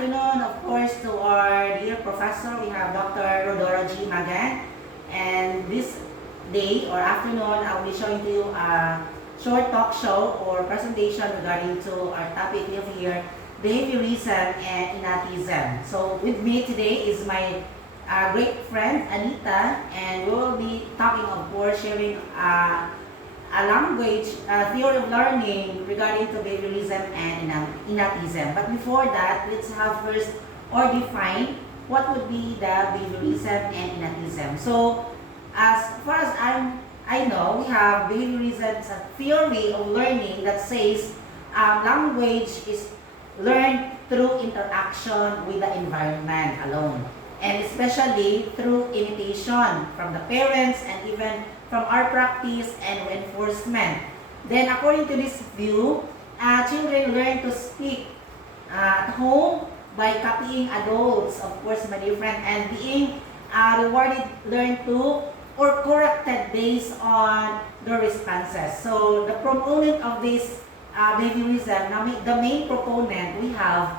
afternoon, of course, to our dear professor. We have Dr. Rodora G. Magan. And this day or afternoon, I'll be showing to you a short talk show or presentation regarding to our topic we have here, behaviorism and inatism. So with me today is my great friend Anita, and we will be talking, of course, sharing a language theory of learning regarding to behaviorism and inatism. But before that, let's have first or define what would be the behaviorism and inatism. So as far as I know, we have behaviorism as a theory of learning that says language is learned through interaction with the environment alone, and especially through imitation from the parents and even from our practice and reinforcement. Then according to this view, children learn to speak at home by copying adults, of course, my dear friend, and being rewarded, learn to or corrected based on their responses. So the proponent of this behaviorism, the main proponent, we have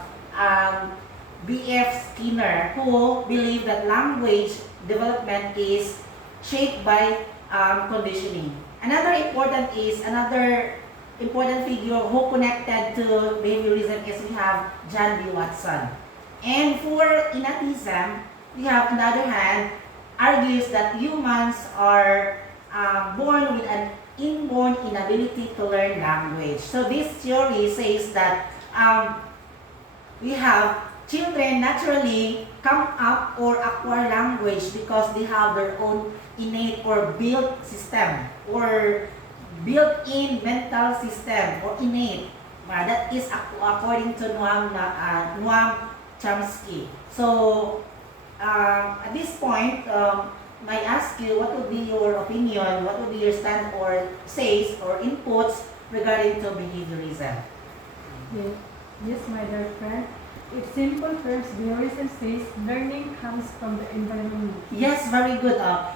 B.F. Skinner, who believe that language development is shaped by conditioning. Another important figure who connected to behaviorism is we have John B. Watson. And for inatism, we have, on the other hand, argues that humans are born with an inborn inability to learn language. So this theory says that we have children naturally come up or acquire language because they have their own innate or built system or built-in mental system or innate. That is according to Noam Chomsky. So at this point, I ask you, what would be your opinion, what would be your stand or says or inputs regarding to behaviorism? Yes, my dear friend. It's simple first. Behaviorism says learning comes from the environment. Yes, very good.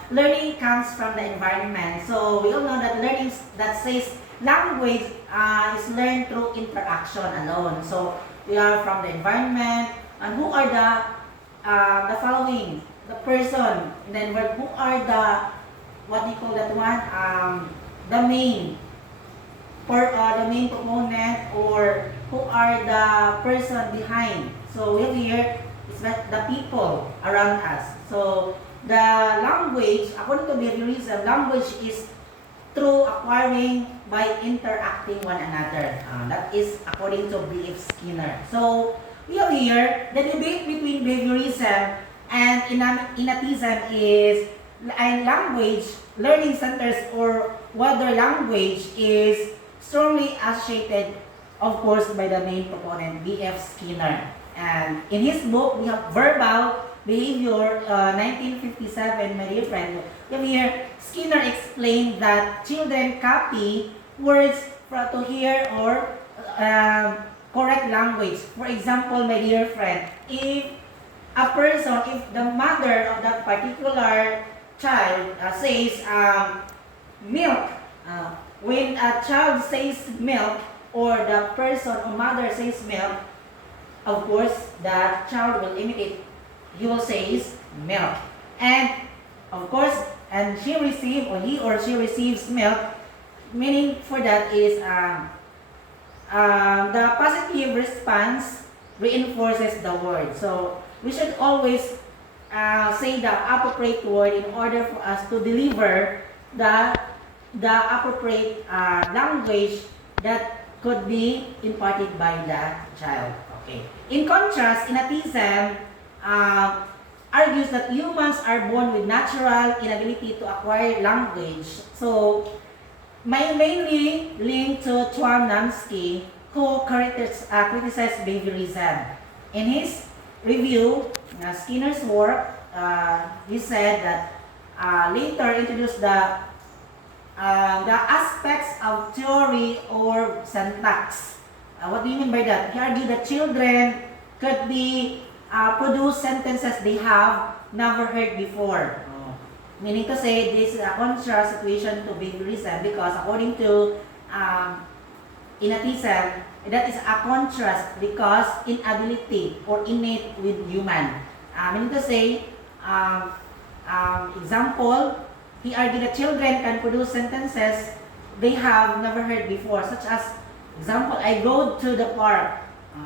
Learning comes from the environment. So we all know that learning that says language is learned through interaction alone. So we are from the environment, and who are the following? The person. And then who are the, what do you call that one? The main proponent, or who are the person behind. So we have here is the people around us. So the language, according to behaviorism, language is through acquiring by interacting one another. That is according to B.F. Skinner. So we have here the debate between behaviorism and inatism is language learning centers, or whether language is strongly associated, of course, by the main proponent, B.F. Skinner. And in his book, we have Verbal Behavior, 1957, my dear friend. Here, Skinner explained that children copy words to hear or correct language. For example, my dear friend, if the mother of that particular child says milk, when a child says milk, or the person or mother says milk, of course, the child will imitate. He will say milk. And, of course, and he or she receives milk, meaning for that is the positive response reinforces the word. So we should always say the appropriate word in order for us to deliver the appropriate language that could be imparted by the child. Okay. In contrast, inatism argues that humans are born with natural inability to acquire language. So, mainly linked to Chomsky, who criticized behaviorism. In his review, Skinner's work, he said that later introduced the aspects of theory or syntax. What do you mean by that? He argued that children could be produce sentences they have never heard before. Meaning to say, this is a contrast situation to behaviorism, because according to inatism, that is a contrast because inability or innate with human. Meaning to say, example, he argued that children can produce sentences they have never heard before, such as, example, I go to the park.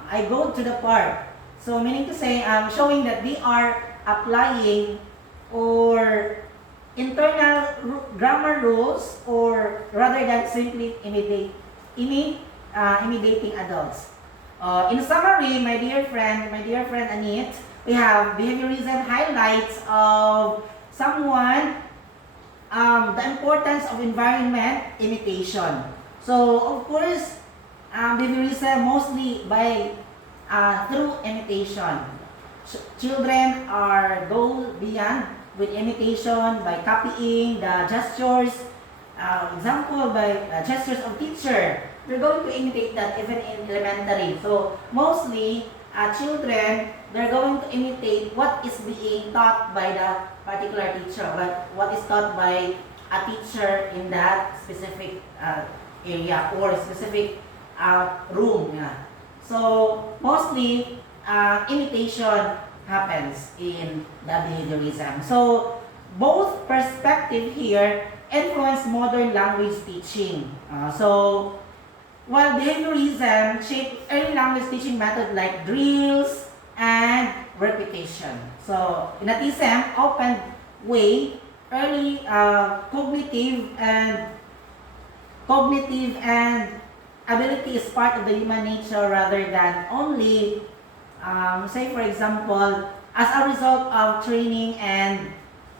I go to the park. So meaning to say, showing that they are applying or internal grammar rules, or rather than simply imitating adults. In summary, my dear friend Anit, we have behaviorism highlights of someone, the importance of environment imitation. So of course, behaviorism mostly by through imitation. Children are go beyond with imitation by copying the gestures. Example, by gestures of teacher. They're going to imitate that even in elementary. So mostly, children, they're going to imitate what is being taught by the particular teacher, what is taught by a teacher in that specific area or specific room. Yeah. So mostly, imitation happens in the behaviorism. So both perspective here influence modern language teaching. So while behaviorism shaped early language teaching methods like drills and repetition. So innatism opened way early cognitive and ability is part of the human nature rather than only, say for example, as a result of training and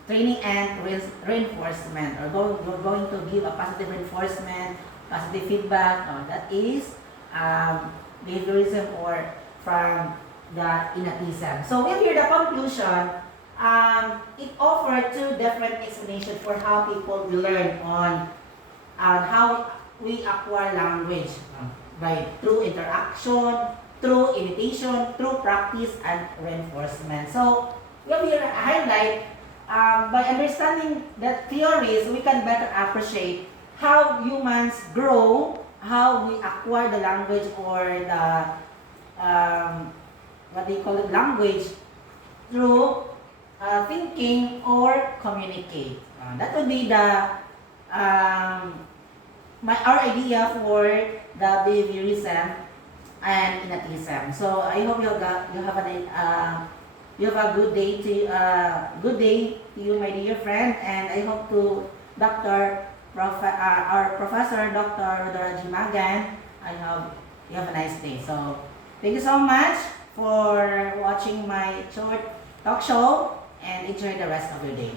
reinforcement, or we're going to give a positive reinforcement, positive feedback. That is behaviorism or from the innatism. So if you're the conclusion, it offered two different explanations for how people will learn on how we acquire language by through interaction, through imitation, through practice and reinforcement. So we have here a highlight. By understanding the theories, we can better appreciate how humans grow, how we acquire the language or the what they call it, language through thinking or communicate. That would be the our idea for the behaviorism and innatism. So I hope you have a good day to you, my dear friend, and I hope to our Professor Dr. Rodora Jimagan. I hope you have a nice day. So thank you so much for watching my short talk show and enjoy the rest of your day.